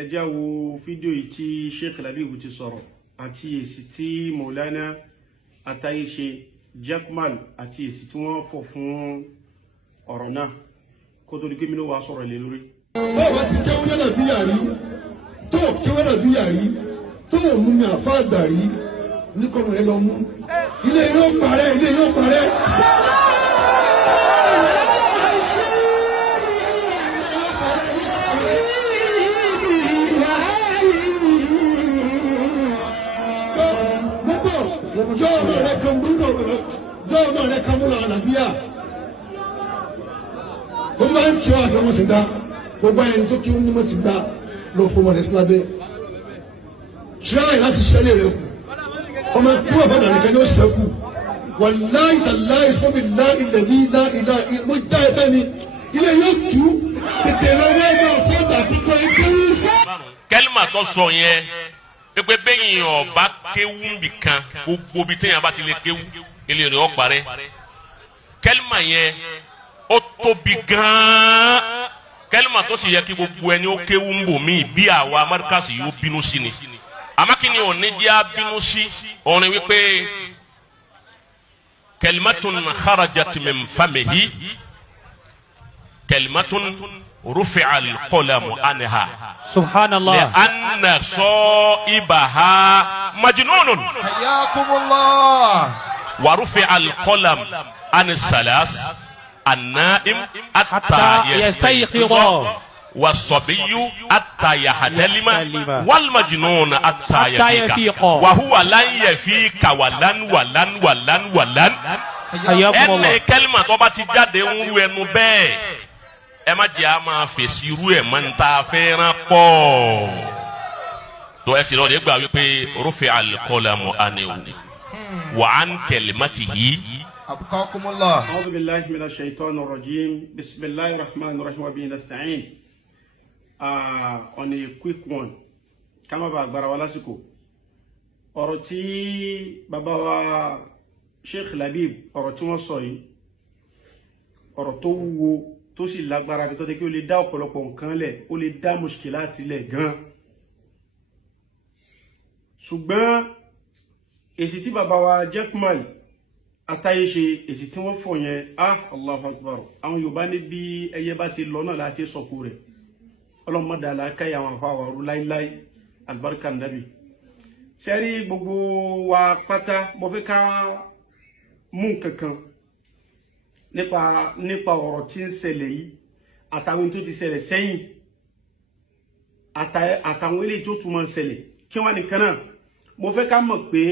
ẹ jẹ́ wo fídíò yìí tí Sheikh Labib ti sọ̀rọ̀ àti èsì tí Maulana Atayese Jakmal àti èsì tí wọ́n fọ̀ fún ọ̀rọ̀ náà kó tó di pé mi ló wá sọ̀rọ̀ lé lórí. bọ́ọ̀ bá ti kéwọ́n náà bí yàrí tó kéwọ́n náà bí yàrí tó mú mi àfa àgbà rí ní kọ́mọ rẹ lọ mú ilé yóò parẹ́ ilé yóò parẹ́. Jọ́ọ̀ náà rẹ̀ kan múlò àlàbíyà tó bá ń tí wọ́n aṣọ wọn sì dá gbogbo ẹni tó kí ó ní wọ́n sì dá lọ fún wọn sílábẹ́ tíráì láti ṣẹlẹ̀ rẹ̀ kù ọmọ kí wọ́n fọ́nà nìkan ní ó ṣẹ́kù wàláhì tàláhì sọ́bì láìlẹ̀bí láìlá mo já ẹgbẹ́ ni ilé yóò tú tètè lọ́wọ́ ẹgbẹ́ fọ́dà kíkọ́ ẹgbẹ́ wù fún. kẹ́límà tó sọ yẹn pé bẹ́yìn ọba kéwú nìkan gbogbo bí téèyàn bá ti lè kéwú ilé rẹ̀ ó parẹ́ kẹ́límà yẹn ó tóbi gan-an kẹ́límà tó sì yẹ kí gbogbo ẹni ó kéwú ń bò mí bí àwa amárikàsì yóò bínú sí ni amákìní òní jẹ́ abínú sí òní wípé kalimatun kharajat min famihi kalimatun rufi'a al-qalamu anha subhanallah li'anna sa'ibaha majnunun hayyakumullah wa rufi'a al-qalam an as-salas an-na'im hatta yastayqiza والصبي حتى يحتلم والمجنون حتى يفيق وهو لن يفيق ولن ẹnì kẹlímà tó bá ti jáde ń ru ẹnu bẹ́ẹ̀ ẹ má jẹ́ a máa fèsì irú ẹ̀ máa ń ta fẹ́ràn pọ̀ tó ẹ sì lọ́ọ́ de gbà wípé rufi al-qalamu anhu wa an kalimatihi. abqakumullah. a'udhu billahi minash shaitanir rajim bismillahir rahmanir rahim wa bihi nasta'in. On a quick one kama ba agbára wa lásìkò ọ̀rọ̀ tí bàbá wa Sheikh Labib ọ̀rọ̀ tí wọ́n sọ yìí ọ̀rọ̀ tó wúwo tó sì lágbára bí tó tẹ́ kí ó lè dá ọ̀pọ̀lọpọ̀ nǹkan lẹ̀ ó lè dá mushkilati lẹ̀ gan ṣùgbọ́n èsì tí bàbá wa Jakmal Atayese èsì tí wọ́n fọ̀ yẹn Allahu Akbar àwọn Yorùbá ní bí ẹyẹ bá ṣe lọ náà la ṣe sọ̀kù rẹ̀ ọlọ́mọdé alákàyà àwọn afáwà rú láíláí albarka nabi sẹ́rí gbogbo wa pátá mo fẹ́ ká mú kankan nípa ọ̀rọ̀ tí ń ṣẹlẹ̀ yìí àtàwọn tó ti ṣẹlẹ̀ sẹ́yìn àtàwọn eléyìí tó tún máa ṣẹlẹ̀ kí wọ́n nìkan náà mo fẹ́ ká mọ̀ pé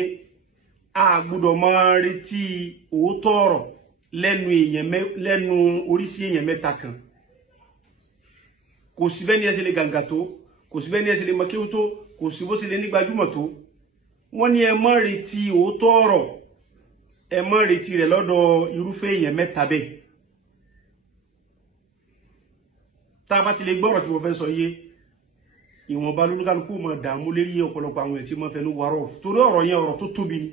a gbọ́dọ̀ máa retí òótọ́ ọ̀rọ̀ lẹ́nu oríṣi èèyàn mẹ́ta kan kò sí bẹ́ẹ̀ ni ẹ ṣe lè gàǹgà tó kò sí bẹ́ẹ̀ ni ẹ ṣe lè mọ̀kéwú tó kò sí bó ṣe lè ní gbajúmọ̀ tó wọ́n ní ẹ má retí òótọ́ ọ̀rọ̀ ẹ má retí rẹ̀ lọ́dọ̀ irúfẹ́ èèyàn mẹ́ta bẹ́ẹ̀ tá a bá ti lè gbọ́rọ̀ tí wọ́n fẹ́ sọ yé ìwọ̀nba lólúkálukú máa dààmú lérí ọ̀pọ̀lọpọ̀ àwọn ẹ̀ tí wọ́n fẹ́ ní wàrọ̀ torí ọ̀rọ̀ yẹn ọ̀rọ̀ tó tóbi ni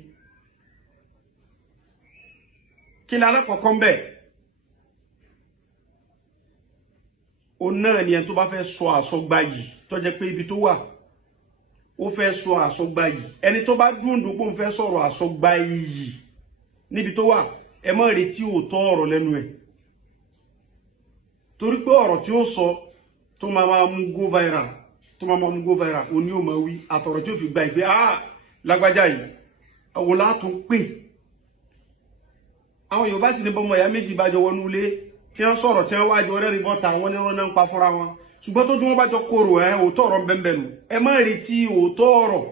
kí ni alákọ̀ọ́kọ́ ń bẹ̀ ó náà ni ẹni tó bá fẹ́ sọ àsọgbà yìí tó jẹ́ pé ibi tó wà ó fẹ́ sọ àsọgbà yìí ẹni tó bá dúndùn pé ó fẹ́ sọ̀rọ̀ àsọgbà yìí níbi tó wà ẹ má retí òótọ́ ọ̀rọ̀ lẹ́nu ẹ̀ torí pé ọ̀rọ̀ tí ó sọ tó máa mú go viral ó ní ó máa wí àtọ̀rọ̀ tí ó fi gba ìgbé lágbájá yìí àwọn látún pè àwọn Yorùbá sì ní bọ́mọ ìyá méjì bá jọ wọnú ilé tí wọ́n sọ̀rọ̀ tí wọ́n wájú ọ̀rẹ́ rí bọ́ta àwọn onírọ́ náà ń pa fúnra wọn ṣùgbọ́n tó tí wọ́n bá jọ kóró òótọ́ ọ̀rọ̀ bẹ́ẹ̀ nù ẹ má retí òótọ́ ọ̀rọ̀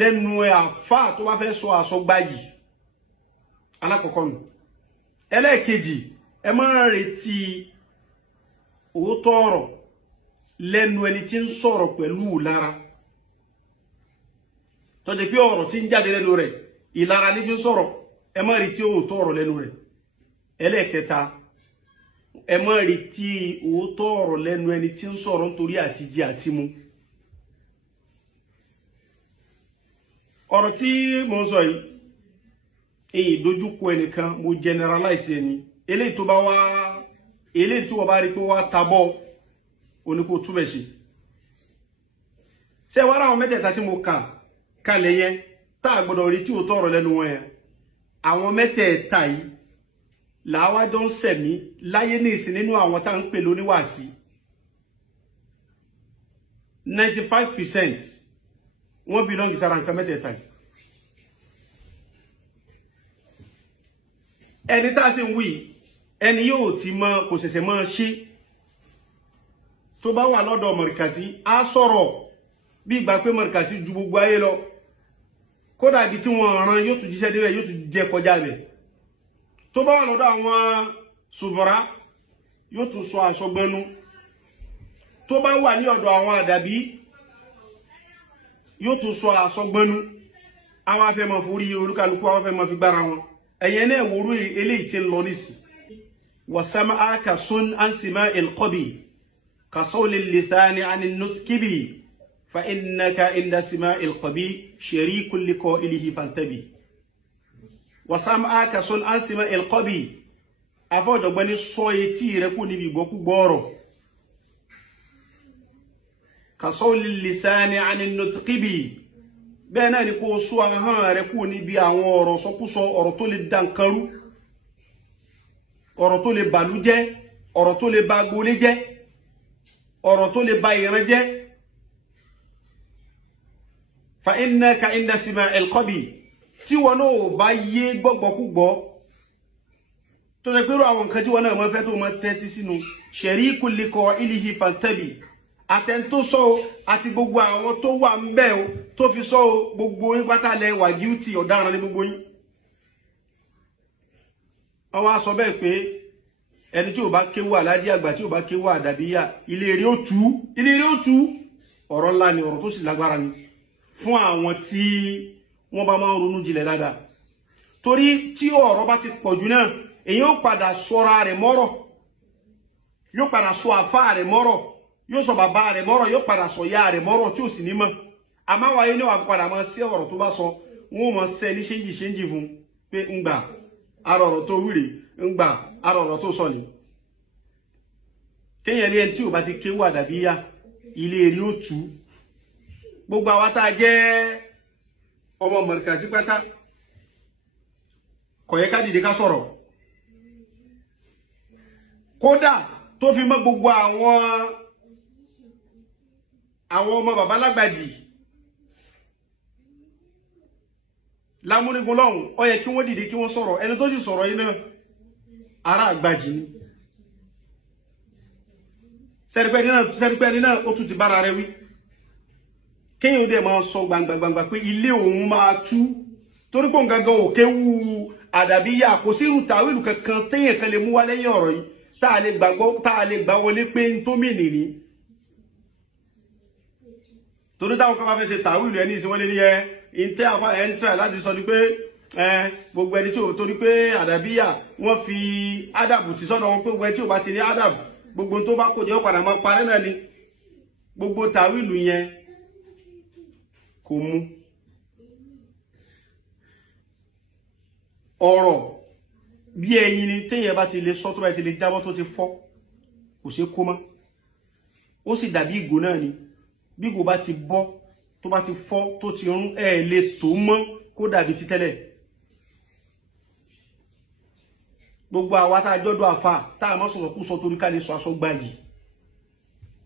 lẹ́nu àfà tó bá fẹ́ sọ àsọgbà yìí alákọ̀ọ́kọ́ nù ẹlẹ́ẹ̀kejì ẹ má retí òótọ́ ọ̀rọ̀ lẹ́nu ẹni tí ń sọ̀rọ̀ pẹ̀lú ìlara tó jẹ́ pé ọ̀rọ̀ tí ń jáde lẹ́nu rẹ̀ ìlara ní fi sọ̀rọ̀ ẹ má retí òótọ́ ọ̀rọ̀ lẹ́nu rẹ̀ ẹlẹ́ẹ̀kẹta ẹ má retí òótọ́ ọ̀rọ̀ lẹ́nu ẹni tí ń sọ̀rọ̀ nítorí àtijẹ àti mu ọ̀rọ̀ tí mo sọ yìí èyí dojúkọ ẹnìkan mo generalize ẹni eléyìí tí wọ́n bá rí pé wá tabọ́ oníkó túbẹ̀ ṣe ṣé wá ra àwọn mẹ́tẹ̀ẹ̀ta tí mo kà kalẹ̀ yẹn tá a gbọ́dọ̀ rí tí ó tọrọ lẹ́nu wọn yẹn àwọn mẹ́tẹ̀ẹ̀ta yìí làwa jọ ń sẹ̀mí láyé ní ìsìn nínú àwọn tá à ń pè lóníwàásí 95% wọ́n belong sára nǹkan mẹ́tẹ̀ẹ̀ta yìí. ẹni tá a sì ń wí ẹni yóò ti mọ kò ṣẹ̀ṣẹ̀ mọ́ ṣe tó bá wà lọ́dọ̀ mọ̀rìkàsí á sọ̀rọ̀ bí ìgbà pé mọ̀rìkàsí ju gbogbo ayé lọ kódà ibi tí wọ́n rán yóò tún jíṣẹ́ débẹ̀ yóò tún jẹ kọjá bẹ̀ tó bá wà lọ́dọ̀ àwọn ṣùbọ̀rá yóò tún sọ àṣọgbẹ́nu tó bá wà ní ọ̀dọ̀ àwọn àdàbí yóò tún sọ àṣọgbẹ́nu àwọn afẹ́mọ̀ forí olúkálukú àwọn afẹ́mọ̀ fi gbára wọn ẹ̀yẹn náà wòrú eléyìí tí ń lọ nísì wàsámà ákàsún ánsìmá ìlkọ́bì kàsọ́ọ̀lì lìtàní ànínútkìbì fa innaka inda sima ìlkọ́bì sharikun likọ́ ilihi fantabi wàsámà ákàsún ánsìmá ìlkọ́bì afọ́jọ̀gbọ́n ní sọ etí rẹ̀ kú níbi ìgbọ́kú gbọ́ọ̀rọ̀ kàsọ́ọ̀lì lìtàní ànínútkìbì bẹ́ẹ̀ náà ni kó sọ ahọ́n rẹ̀ kú níbi àwọn ọ̀rọ̀ sọkúsọ ọ̀rọ̀ tó lè dànkarú ọ̀rọ̀ tó lè bàlú jẹ́ ọ̀rọ̀ tó lè ba gbolé jẹ́ ọ̀rọ̀ tó lè ba ìran jẹ́ fa innaka inda sima'il qabi tí wọn náà bá yé gbọ́gbọ́kúgbọ́ tó ṣe pẹ́rù àwọn nǹkan tí wọn náà mọ́ fẹ́ tó mọ́ tẹ́tí sínú sharikun liqa'ilihi fantabi àtẹ̀ntó sọ o àti gbogbo àwọn tó wà ń bẹ̀ o tó fi sọ o gbogbo yín pátálẹ̀ wà guilty ọ̀daràn ní gbogbo yín. àwọn aṣọ bẹ́ẹ̀ pé ẹni tí ò bá kéwú aládìí àgbà tí ò bá kéwú àdàbíyà ilé eré ó tú ọ̀rọ̀ ńlá ni ọ̀rọ̀ tó sì lágbára ni fún àwọn tí wọ́n bá máa ń ronú jinlẹ̀ dáadáa torí tí ọ̀rọ̀ bá ti pọ̀jù náà èyí ó padà sọra rẹ̀ mọ́rọ̀ yóò padà sọ àfáà rẹ̀ mọ́rọ̀ yóò sọ bàbá rẹ̀ mọ́rọ̀ yóò padà sọ ya rẹ̀ mọ́rọ̀ tí ò sì ní mọ̀ àmọ́ wáyé ní wàá padà máa sí ọ̀rọ̀ tó bá sọ wọn ò mọ̀ sẹ́ ní ṣéǹjì fún pé ń gbà ara ọ̀rọ̀ tó wíre ń gbà ara ọ̀rọ̀ tó sọ ni. kéèyàn ní ẹni tí ò bá ti kéwú àdàbíyá ilé eré ó tú gbogbo àwa tá a jẹ́ ọmọ mọ̀rìkàsí pátá kò yẹ ká dìde ká sọ̀rọ̀ kódà tó fi mọ́ gbogbo àwọn ọmọ bàbá lágbàjì lámúnigun lọ́hùn ó yẹ kí wọ́n dìde kí wọ́n sọ̀rọ̀ ẹni tó sì sọ̀rọ̀ yìí náà ará àgbàjì ni sẹ́rípẹ́ni náà ó tún ti bára rẹ̀ wí kéyìn ó dẹ̀ máa sọ gbangbangba pé ilé òun máa tú torí pé òun gangan ò kéwú àdàbíyà kò sí irú tàwílù kankan téèyàn kan lè mú wá lẹ́yìn ọ̀rọ̀ yìí tá a lè gbà wọlé pé ń tó mìnì ní torí táwọn kan bá fẹ́ ṣe tàwílù ẹni ìsìn wọ́n lé ní ìtẹ́ àfá ẹ̀ ń tẹ́ láti sọ ní pé gbogbo ẹni tí ò torí pé àdàbíyà wọ́n fi ádàbù ti sọ́dọ̀ wọn pé gbogbo ẹni tí ò bá ti ní ádàbù gbogbo tó bá kó jẹ́ ó padà máa parẹ́ náà ni gbogbo tàwílù yẹn kò mú ọ̀rọ̀ bí ẹyin ni téèyàn bá ti lè sọ tó bá ti lè jábọ́ tó ti fọ́ kò ṣe kó mọ́ ó sì dàbí ìgò náà ni bí ìgò bá ti bọ́ tó bá ti fọ́ tó ti rún lè tó mọ́ kó dàbí ti tẹ́lẹ̀ gbogbo àwa tá a jọ́dọ̀ àfà tá a mọ́ sọ̀rọ̀ kú sọ torí ká lè sọ aṣọ gbà yìí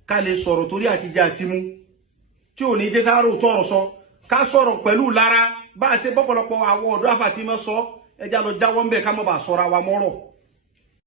ká lè sọ̀rọ̀ torí àtijọ́ àti mú tí ò ní jẹ́ ká rò tọ̀rọ̀ sọ ká sọ̀rọ̀ pẹ̀lú lára bá a ṣe bọ́pọ̀lọpọ̀ àwọn ọ̀dọ́ àfà tí mọ́ sọ ẹjá lọ jáwọ́ ń bẹ̀ ká mọ́ bá sọra wa mọ́rọ̀